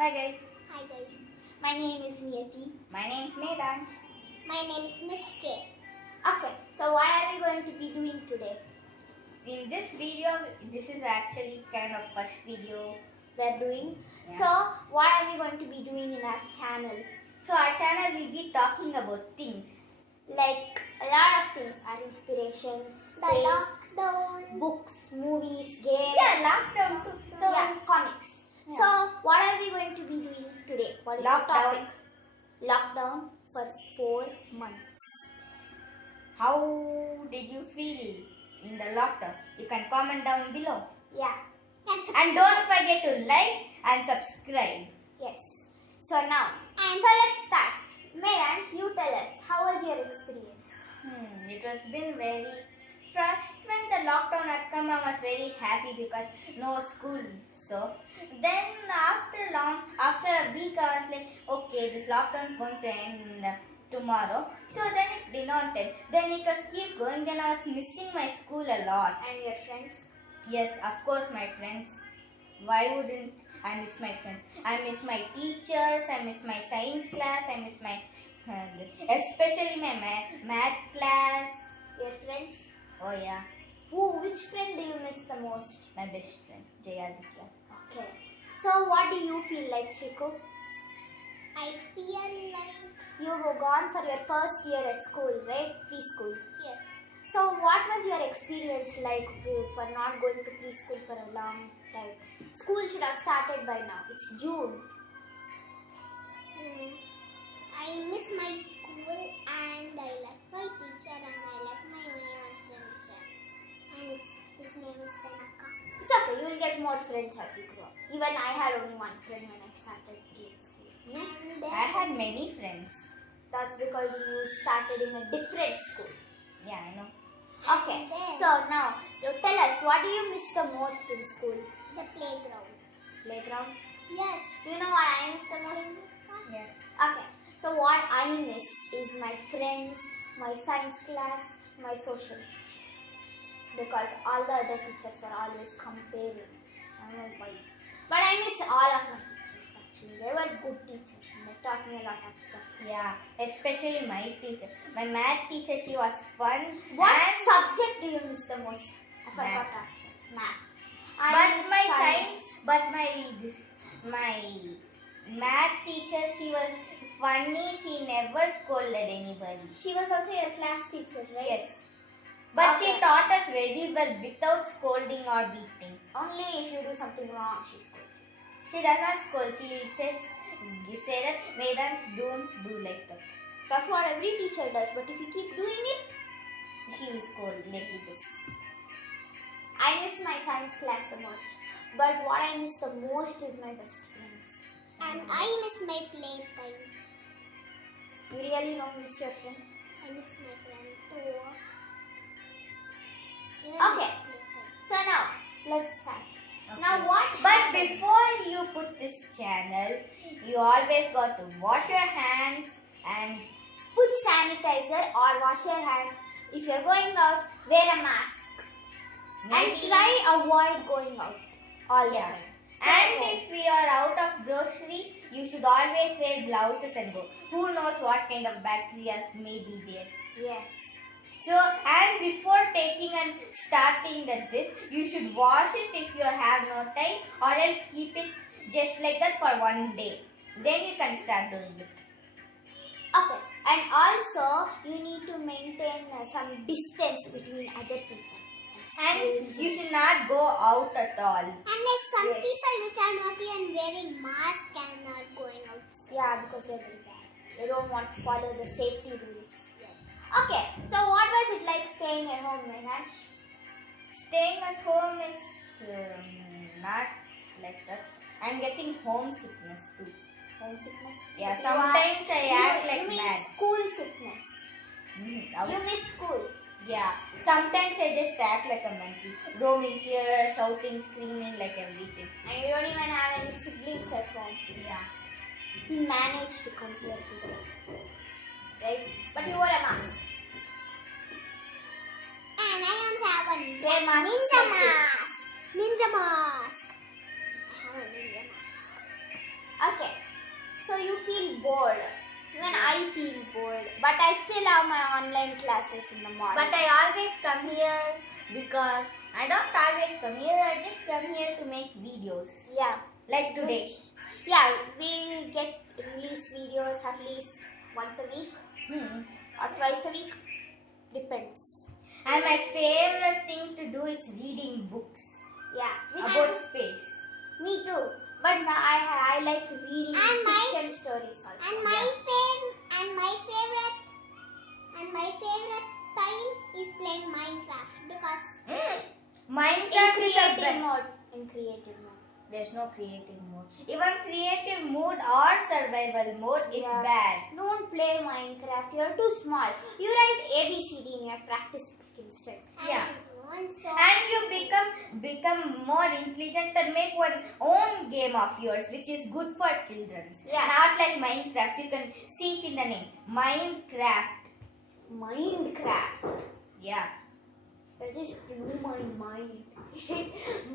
Hi guys, Hi guys, my name is Niyati. My name is Medansh. my name is Nishche. Okay, so what are we going to be doing today? In this video, this is actually kind of first video. We're doing. Yeah. So what are we going to be doing in our channel? So our channel will be talking about things. Like a lot of things, our inspirations, The space, lockdown. books, movies, games. Yeah, lockdown too. So yeah, comics. Yeah. So what are we going to be doing today? What is Lockdown. the topic? Lockdown for 4 months. how did you feel in the lockdown? You can comment down below. Yeah. And don't forget to like and subscribe. Yes. So now, And so let's start. Medansh, you tell us, how was your experience? It was been very first when the lockdown had come. I was very happy because no school. So then after a week, I was like, okay, this lockdown is going to end tomorrow. So then it did not end. Then it was keep going. Then I was missing my school a lot. And your friends? Yes, of course, my friends. Why wouldn't I miss my friends? I miss my teachers. I miss my science class. I miss my especially my math class. Your friends? Oh yeah, Which friend do you miss the most? my best friend Jayaditya. Okay. So what do you feel like, Chico? I feel like You were gone for your first year at school, right? Preschool. yes. So what was your experience like for not going to preschool for a long time? School should have started by now. It's June. I miss my school and I like my teacher and I like my only one friend teacher. And his name is Benaka. It's okay. You will get more friends as you grow up. Even I had only one friend when I started preschool. And I had many friends. That's because you started in a different school. Yeah, I know. Okay, And then- so now you tell us, what do you miss the most in school? the playground. Playground? Yes. Do you know what I miss the most? Yes. Okay, so what I miss is my friends, my science class, my social teacher. Because all the other teachers were always comparing. I don't know why. But I miss all of my teachers actually. They were good teachers and they taught me a lot of stuff. Yeah, especially my teacher. My math teacher, she was fun. What and subject do you miss the most? I forgot Math. to ask that. Math. I But miss my my math teacher, she was funny. She never scolded anybody. She was also your class teacher, right? Yes. But Okay. she taught us very well without scolding or beating. Only if you do something wrong, she scolds you. She does not scold. She says, say that Medansh, don't do like that. That's what every teacher does. But if you keep doing it, She will scold little bit. I miss my science class the most. But what I miss the most is my best friends. And I miss my playtime. You really don't miss your friend? I miss my friend too. Even Okay. my playtime. So now, let's start. Okay. Now what? But happened? before you put this channel, you always got to wash your hands and Put sanitizer or wash your hands. If you're going out, wear a mask. maybe. And try avoid going out all the Yeah. time. And Stay if we are out of groceries, you should always wear blouses and go. Who knows what kind of bacteria may be there. Yes. So, and before taking and starting this, you should wash it if you have no time, or else keep it just like that for one day. Then you can start doing it. Okay. And also, you need to maintain some distance between other people. And you should not go out at all. And like some Yes. people which are not even wearing mask and are going outside. Yeah, because they're very bad. They don't want to follow the safety rules. Yes. Okay, so what was it like staying at home, Medansh? Staying at home is not like that. I'm getting homesickness too. Homesickness? Yeah, You sometimes I act like you mean mad. school sickness. I You was- miss school. Yeah, sometimes I just act like a mental, roaming here, shouting, screaming like everything. And you don't even have any siblings at home. Yeah. He managed to come here today. Right? But you wore a mask. And I also have a Wear masks ninja like this. mask. Ninja mask. I have a ninja mask. Okay, so you feel bored. Even I feel bored, but I still have my online classes in the morning. But I always come here because I don't always come here. I just come here to make videos. Yeah, Like today. yeah, we get release videos at least once a week or twice a week, depends. And my favorite thing to do is reading books Yeah, which about space. me too. But I like reading And fiction stories also. And my favorite time is playing Minecraft because Minecraft is a creative mode. In creative mode. There's no creative mode. Even creative mode or survival mode is Yeah. bad. Don't play Minecraft. You're too small. You write ABCD in your practice book instead. Yeah. once And you become more intelligent and make one own game of yours, which is good for children. Yeah. Not like Minecraft. You can see it in the name. Minecraft. Minecraft. Yeah. That just blew my mind.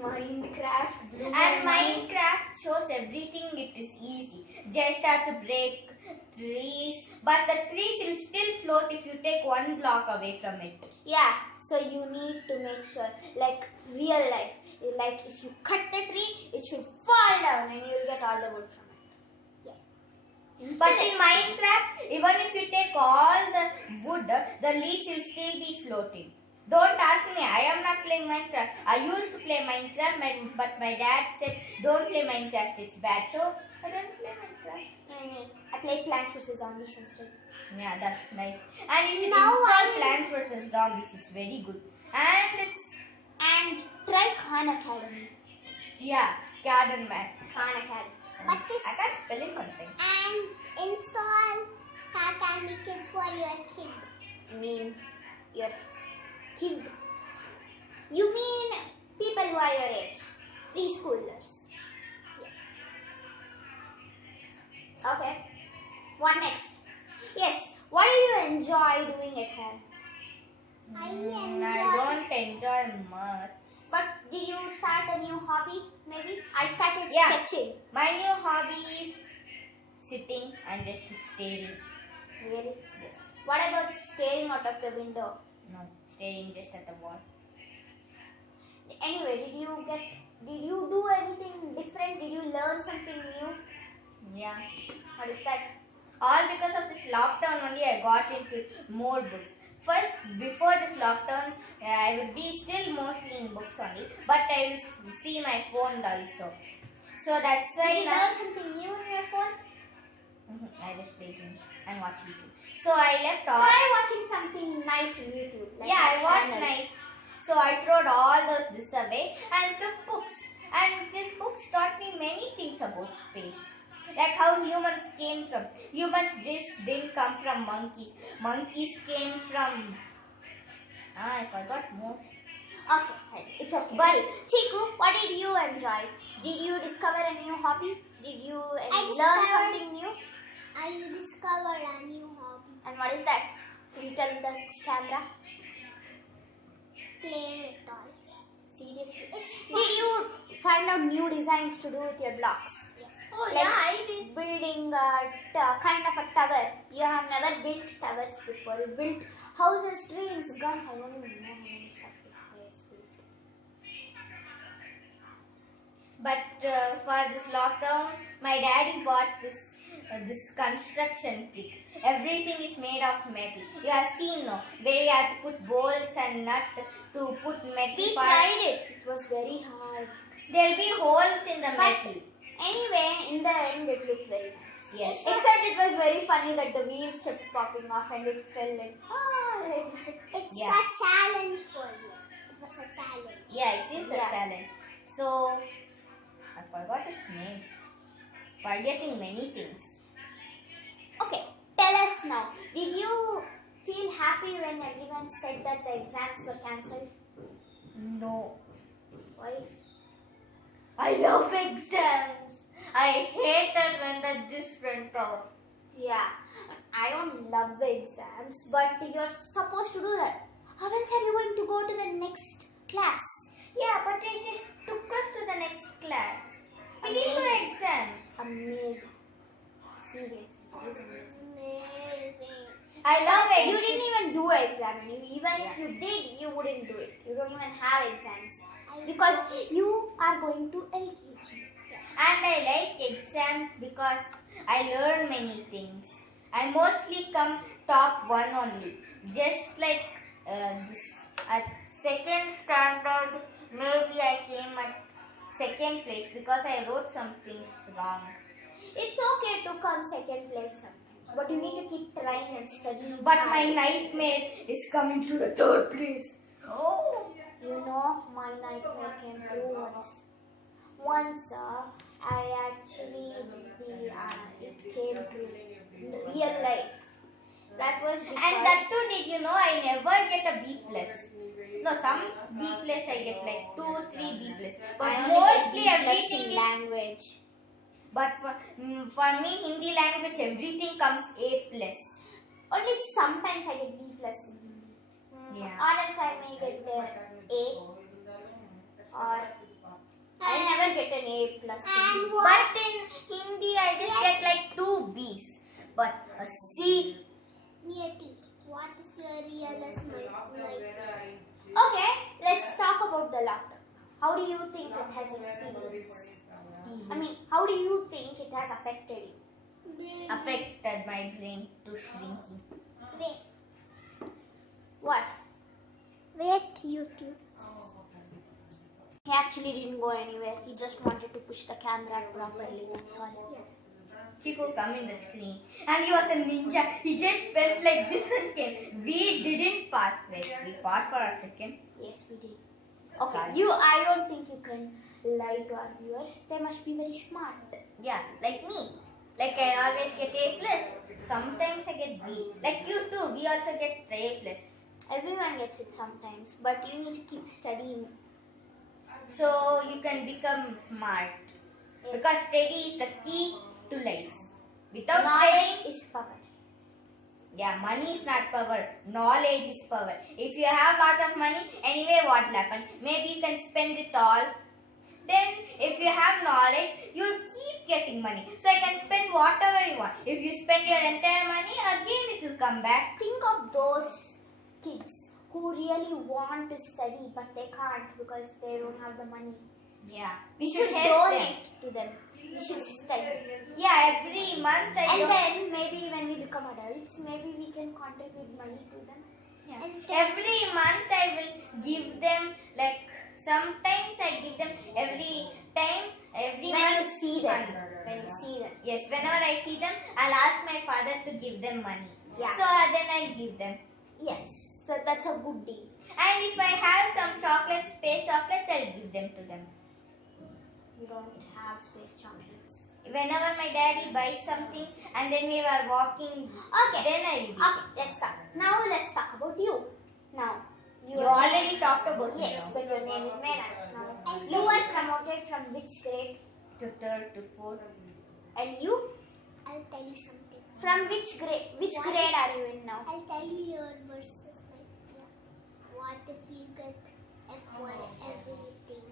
Minecraft blew And my mind. Minecraft shows everything. It is easy. Just have to break trees, but the trees will still float if you take one block away from it. Yeah, so you need to make sure, like real life, like if you cut the tree, it should fall down and you will get all the wood from it. yes. But in Minecraft, even if you take all the wood, the leaves will still be floating. Don't ask me, I am not playing Minecraft. I used to play Minecraft, but my dad said, don't play Minecraft, it's bad. So, I don't play Minecraft. I play Plants vs Zombies instead. Yeah, that's nice. And you should Now install I- Plants vs Zombies, it's very good. And it's, And try Khan Academy. yeah, Garden Man. Khan Academy. But this I can't spell it something. and install Car Candy Kids for your kid. I mean, your kid. You mean people who are your age, preschoolers. Yes. Okay. What next? Yes. What do you enjoy doing at home? I I don't enjoy much. But did you start a new hobby? Maybe I started Yeah. sketching. My new hobby is sitting and just staring. Really? Yes. What about staring out of the window? No, staring just at the wall. Anyway, did you do anything different? Did you learn something new? Yeah. What is that? All because of this lockdown only I got into more books. First, before this lockdown, I would be still mostly in books only, but I will see my phone also. So that's why Did you now learn something new on your phone? I just play games and watch YouTube. So I left all. Try watching something nice on YouTube. Like Yeah, I my watched channel. nice. So I threw all those this away and took books. And these books taught me many things about space. Like how humans came from. Humans just didn't come from monkeys. Monkeys came from. I forgot most. Okay, fine. It's okay. But Chiku, what did you enjoy? Did you discover a new hobby? Did you learn discovered- something new? I discovered a new hobby. And what is that? Will you tell the camera? Playing with toys. Seriously? It's Did you find out new designs to do with your blocks? Yes. Oh Like I did. building kind of a tower. You have never built towers before. You built houses, trains, guns. I don't even know how many stuff this guy has built. But for this lockdown, my daddy bought this construction kit. Everything is made of metal. You have seen, no? Where you have to put bolts and nut to put metal We parts. tried it. It was very hard. There'll be holes in the metal. Anyway, in the end, it looked very nice. Yes. Except it was very funny that the wheels kept popping off and it fell like like that. It's Yeah. a challenge for you. It was a challenge. Yeah, it is a Yeah. challenge. So, I forgot its name. Forgetting many things. Okay, tell us now. Did you feel happy when everyone said that the exams were cancelled? No. Why? I love exams. I hated when this went off. Yeah, I don't love exams, but you're supposed to do that. How else are you going to go to the next class? Yeah, but they just took us to the next class. We didn't do Amazing. exams. Amazing. exam. Even if you did, you wouldn't do it. You don't even have exams because you are going to LKG. And I like exams because I learn many things. I mostly come top one only. Just like this at second standard, maybe I came at second place because I wrote some things wrong. It's okay to come second place sometimes, but you need to keep trying and studying. But hard. my nightmare is coming to the third place. Oh. You know, my nightmare came true once. Once I actually it came true in real life. That was because And that too, did you know I never get a B plus? No, some B plus I get like 2, 3 B plus. But I only mostly get B+ everything in is. language. But for me, Hindi language, everything comes A plus. Only sometimes I get B plus in Hindi. Yeah. Or else I may get A. Or I never get an A plus. And in what? But in Hindi, I just get like 2 Bs. But a C. Niyati, what is your realist nightmare? Okay, let's talk about the lockdown. How do you think it has experienced? I mean, how do you think it has affected you? Affected my brain to shrinking. Wait, What? wait, you two. He actually didn't go anywhere. He just wanted to push the camera properly. That's all. Yes. Chico come in the screen. And he was a ninja. He just went like this and came. We didn't pass. Wait, we passed for a second. Yes, we did. Okay, Sorry. I don't think you can lie to our viewers. They must be very smart. Yeah, like me. Like I always get A plus. Sometimes I get B. Like you too. We also get A plus. Everyone gets it sometimes, but you need to keep studying. So you can become smart. Yes. Because study is the key to life. Without knowledge studying, is power. yeah, money is not power. Knowledge is power. If you have lots of money, anyway, what will happen? Maybe you can spend it all. Then, if you have knowledge, you'll keep getting money. So I can spend whatever you want. If you spend your entire money, again it will come back. Think of those kids who really want to study but they can't because they don't have the money. Yeah, We we should should help them. donate to them. We should study. Yeah, every month I And do. then maybe when we become adults, maybe we can contribute money to them. Yeah. And Every month I will give them like sometimes I give them every time every When you month. see them. month. When you see them. Yes, whenever I see them, I'll ask my father to give them money. Yeah. So then I'll give them. Yes, so that's a good deal. And if I have some chocolates, spare chocolates, I'll give them to them. We don't have spare chocolates. Whenever my daddy buys something and then we were walking, Okay. then I'll give. Okay, let's start. Now let's talk about you. Now, You already talked about me. Yes, but your name is Meenakshi. Now, And you were promoted from which grade? To third to fourth. And you? I'll tell you something. From which grade? Which What grade is- are you in now? I'll tell you your verses like, yeah. What if you get F for everything?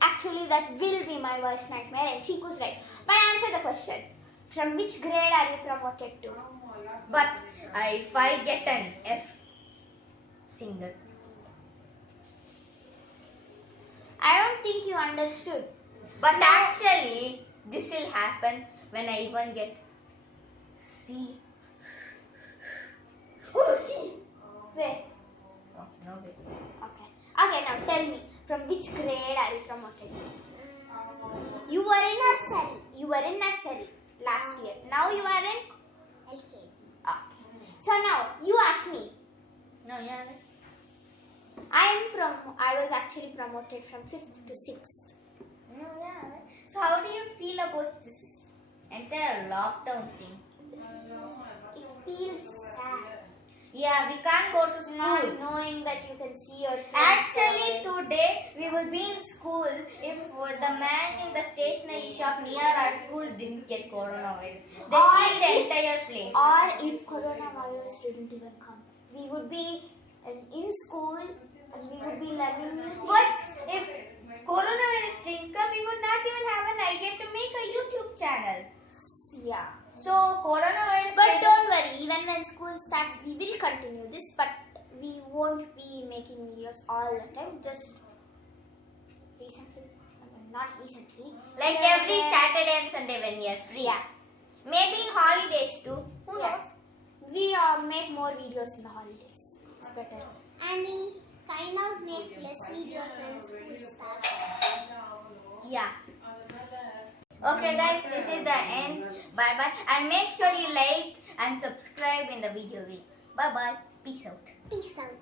Actually, that will be my worst nightmare, and Chiku's right. But answer the question. From which grade are you promoted to? But if I get an F single. I don't think you understood. But actually, this will happen when I even get C. Oh no, C! Where? Oh, no, wait. Okay. Okay, now tell me. From which grade are you promoted to? You were in nursery. You were in nursery last year. Now you are in. LKG. Okay. So now you ask me. No, yeah. I was actually promoted from 5th to 6th. No, yeah. So how do you feel about this entire lockdown thing? It feels sad. Yeah, we can't go to school. Not knowing that you can see your friends. Actually, today we will be in school if the man in the stationery shop near our school didn't get coronavirus. They Or sealed the if- entire place. Or if coronavirus didn't even come, we would be in school and we would be learning new things. But if coronavirus didn't come, we would not even have an idea to make a YouTube channel. Yeah. So coronavirus. But made don't us- worry, even when school starts, we will continue this, but we won't be making videos all the time. Just recently, I mean, not recently. Like every Saturday and Sunday when we are free. Yeah. Maybe in holidays too. Who Yeah. knows? We make more videos in the holidays. It's better. And we kind of make less videos when school starts. Yeah. Okay guys, this is the end. Bye bye. And make sure you like and subscribe in the video. Bye bye. Peace out. Peace out.